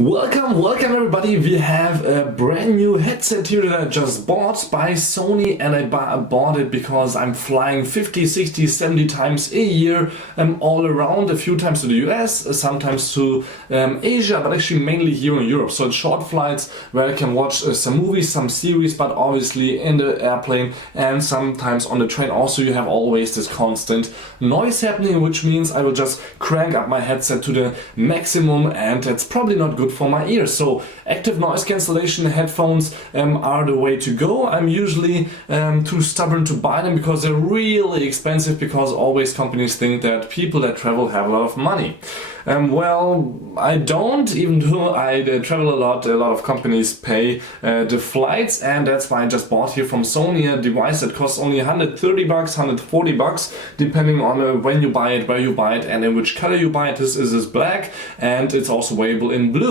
Welcome everybody. We have a brand new headset here that I just bought by Sony, and I bought it because I'm flying 50, 60, 70 times a year all around, a few times to the US, sometimes to Asia, but actually mainly here in Europe. So it's short flights where I can watch some movies, some series, but obviously in the airplane and sometimes on the train. Also, you have always this constant noise happening, which means I will just crank up my headset to the maximum, and that's probably not good for my ears. So active noise cancellation headphones are the way to go. I'm usually too stubborn to buy them because they're really expensive, because always companies think that people that travel have a lot of money. Well, I don't, even though I travel a lot of companies pay the flights, and that's why I just bought here from Sony a device that costs only $130, $140, depending on when you buy it, where you buy it, and in which color you buy it. This is black, and it's also available in blue.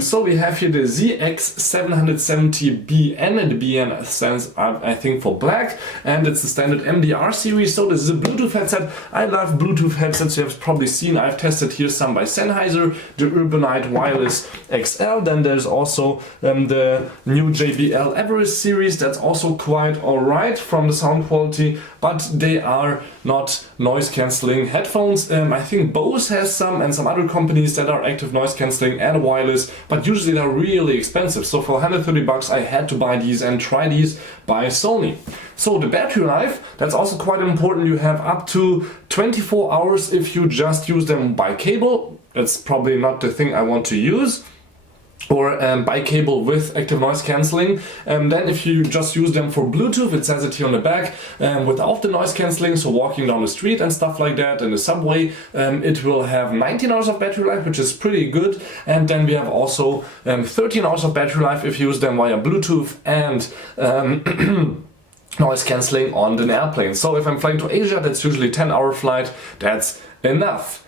So we have here the ZX770BN, and the BN stands, I think, for black, and it's the standard MDR series. So this is a Bluetooth headset. I love Bluetooth headsets. You have probably seen, I've tested here some by Sennheiser, the Urbanite Wireless XL. Then there's also the new JBL Everest series. That's also quite alright from the sound quality, but they are not noise cancelling headphones. I think Bose has some, and some other companies that are active noise cancelling and wireless, but usually they're really expensive. So for $130 I had to buy these and try these by Sony. So the battery life, that's also quite important. You have up to 24 hours if you just use them by cable. That's probably not the thing I want to use. Or by cable with active noise cancelling. Then if you just use them for Bluetooth, it says it here on the back, without the noise cancelling, so walking down the street and stuff like that, in the subway, it will have 19 hours of battery life, which is pretty good. And then we have also 13 hours of battery life if you use them via Bluetooth and noise cancelling on an airplane. So if I'm flying to Asia, that's usually a 10-hour flight, that's enough.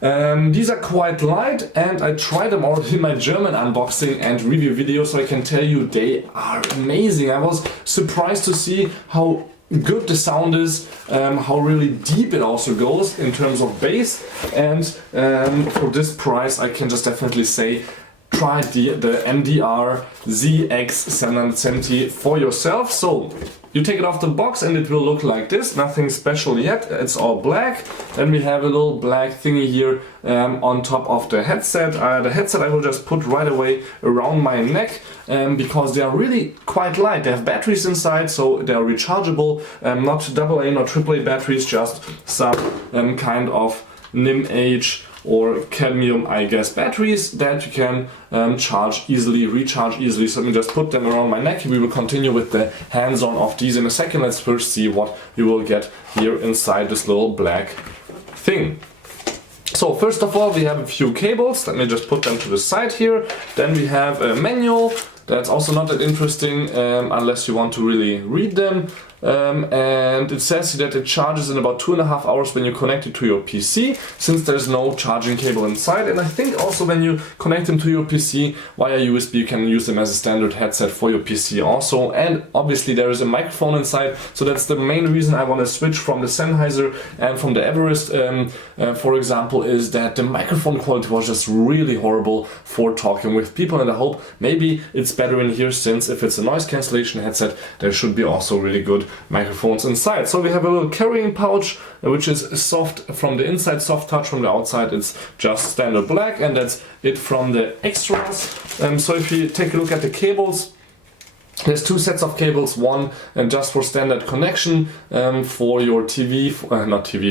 These are quite light, and I tried them already in my German unboxing and review video, so I can tell you they are amazing. I was surprised to see how good the sound is, how really deep it also goes in terms of bass, and for this price I can just definitely say try the MDR-ZX770 for yourself. So you take it off the box and it will look like this, nothing special yet, it's all black. Then we have a little black thingy here on top of the headset. The headset I will just put right away around my neck, because they are really quite light. They have batteries inside, so they are rechargeable, not AA, not AAA batteries, just some kind of NIM-H or cadmium, I guess, batteries that you can recharge easily. So let me just put them around my neck. We will continue with the hands-on of these in a second. Let's first see what we will get here inside this little black thing. So first of all, we have a few cables. Let me just put them to the side here. Then we have a manual. That's also not that interesting unless you want to really read them. And it says that it charges in about 2.5 hours when you connect it to your PC, since there's no charging cable inside. And I think also when you connect them to your PC via USB, you can use them as a standard headset for your PC also. And obviously there is a microphone inside, so that's the main reason I want to switch from the Sennheiser and from the Everest, for example, is that the microphone quality was just really horrible for talking with people, and I hope maybe it's better in here, since if it's a noise cancellation headset, there should be also really good microphones inside. So we have a little carrying pouch, which is soft from the inside, soft touch from the outside. It's just standard black, and that's it from the extras. So if you take a look at the cables, there's two sets of cables, one just for standard connection for your TV,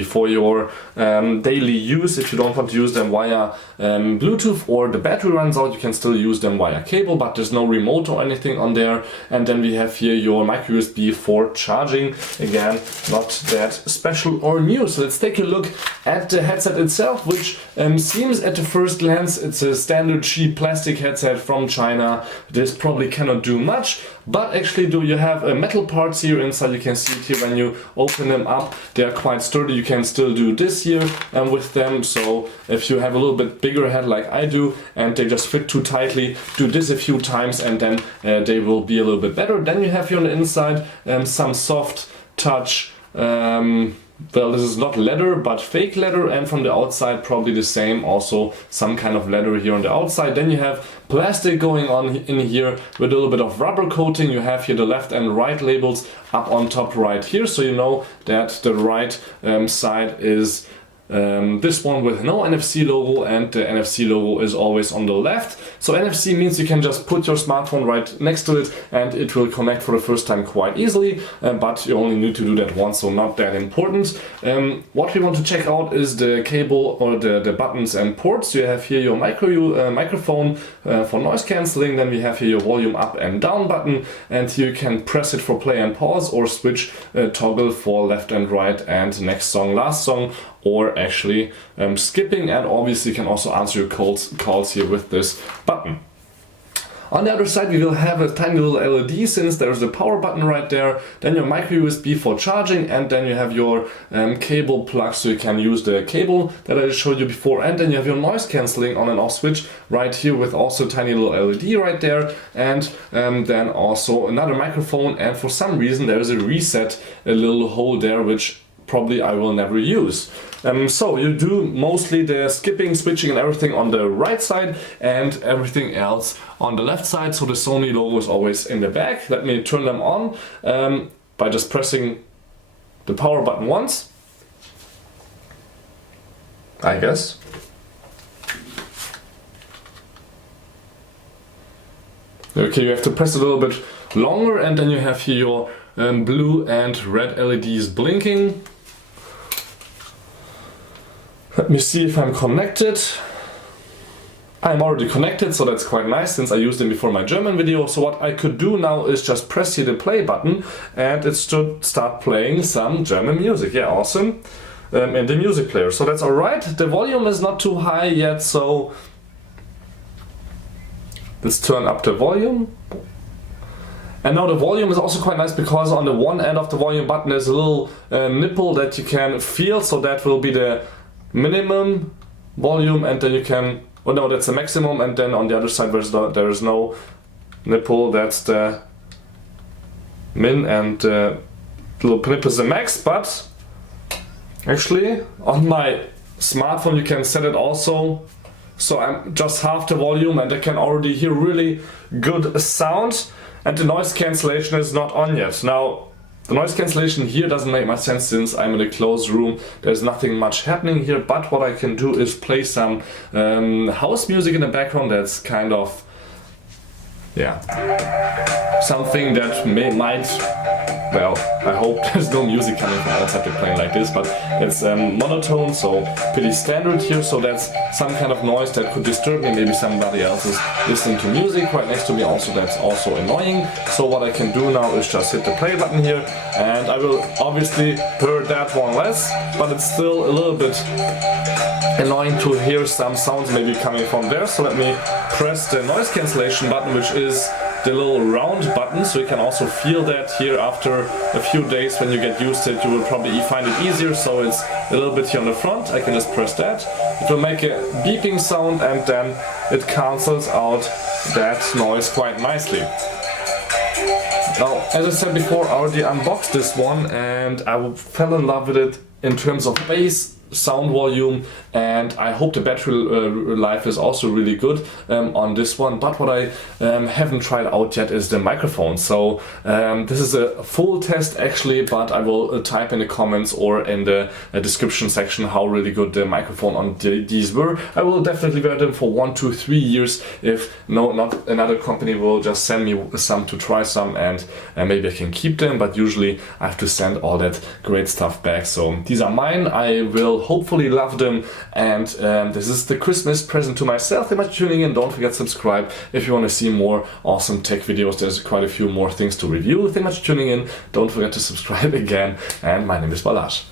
for your daily use. If you don't want to use them via Bluetooth or the battery runs out, you can still use them via cable, but there's no remote or anything on there. And then we have here your micro USB for charging. Again, not that special or new. So let's take a look at the headset itself, which seems at the first glance it's a standard cheap plastic headset from China. This probably cannot do much. But actually you have metal parts here inside. You can see it here when you open them up. They are quite sturdy. You can still do this here with them. So if you have a little bit bigger head like I do and they just fit too tightly, do this a few times and then they will be a little bit better. Then you have here on the inside some soft touch well, this is not leather, but fake leather, and from the outside probably the same, also some kind of leather here on the outside. Then you have plastic going on in here with a little bit of rubber coating. You have here the left and right labels up on top right here, so you know that the right side is this one with no NFC logo, and the NFC logo is always on the left. So NFC means you can just put your smartphone right next to it and it will connect for the first time quite easily, but you only need to do that once, so not that important. What we want to check out is the cable or the buttons and ports. You have here your microphone for noise cancelling, then we have here your volume up and down button, and here you can press it for play and pause, or switch toggle for left and right and next song, last song, or actually skipping, and obviously you can also answer your calls here with this button. On the other side we will have a tiny little LED, since there's a power button right there, then your micro USB for charging, and then you have your cable plug, so you can use the cable that I showed you before, and then you have your noise cancelling on and off switch right here with also a tiny little LED right there, and then also another microphone, and for some reason there is a reset, a little hole there, which probably I will never use. So you do mostly the skipping, switching and everything on the right side, and everything else on the left side, so the Sony logo is always in the back. Let me turn them on by just pressing the power button once, I guess. Okay, you have to press a little bit longer, and then you have here your blue and red LEDs blinking. Let me see if I'm connected. I'm already connected, so that's quite nice, since I used them before my German video. So what I could do now is just press here the play button, and it should start playing some German music. Yeah, awesome. In the music player, so that's alright. The volume is not too high yet, so let's turn up the volume. And now the volume is also quite nice, because on the one end of the volume button is a little nipple that you can feel, so that will be the minimum volume, and then you can, oh no, that's the maximum, and then on the other side there is no nipple, that's the min, and the little nipple is the max. But actually on my smartphone you can set it also, so I'm just half the volume, and I can already hear really good sound, and the noise cancellation is not on yet. Now the noise cancellation here doesn't make much sense, since I'm in a closed room, there's nothing much happening here, but what I can do is play some house music in the background. That's kind of, yeah, something that might, well, I hope there's no music coming from outside the plane like this, but it's monotone, so pretty standard here, so that's some kind of noise that could disturb me. Maybe somebody else is listening to music right next to me, also that's also annoying. So what I can do now is just hit the play button here, and I will obviously hear that one less, but it's still a little bit annoying to hear some sounds maybe coming from there. So let me press the noise cancellation button, which is the little round button, so you can also feel that here after a few days. When you get used to it, you will probably find it easier, so it's a little bit here on the front. I can just press that, it will make a beeping sound, and then it cancels out that noise quite nicely. Now, as I said before, I already unboxed this one, and I fell in love with it in terms of bass, sound volume, and I hope the battery life is also really good on this one. But what I haven't tried out yet is the microphone. So this is a full test actually, but I will type in the comments or in the description section how really good the microphone on these were. I will definitely wear them for 1, 2, 3 years if not another company will just send me some to try some, and maybe I can keep them, but usually I have to send all that great stuff back. So these are mine. I will hopefully love them, and this is the Christmas present to myself. Thank you much for tuning in. Don't forget to subscribe if you want to see more awesome tech videos. There's quite a few more things to review. Thank you much for tuning in. Don't forget to subscribe again, and my name is Balázs.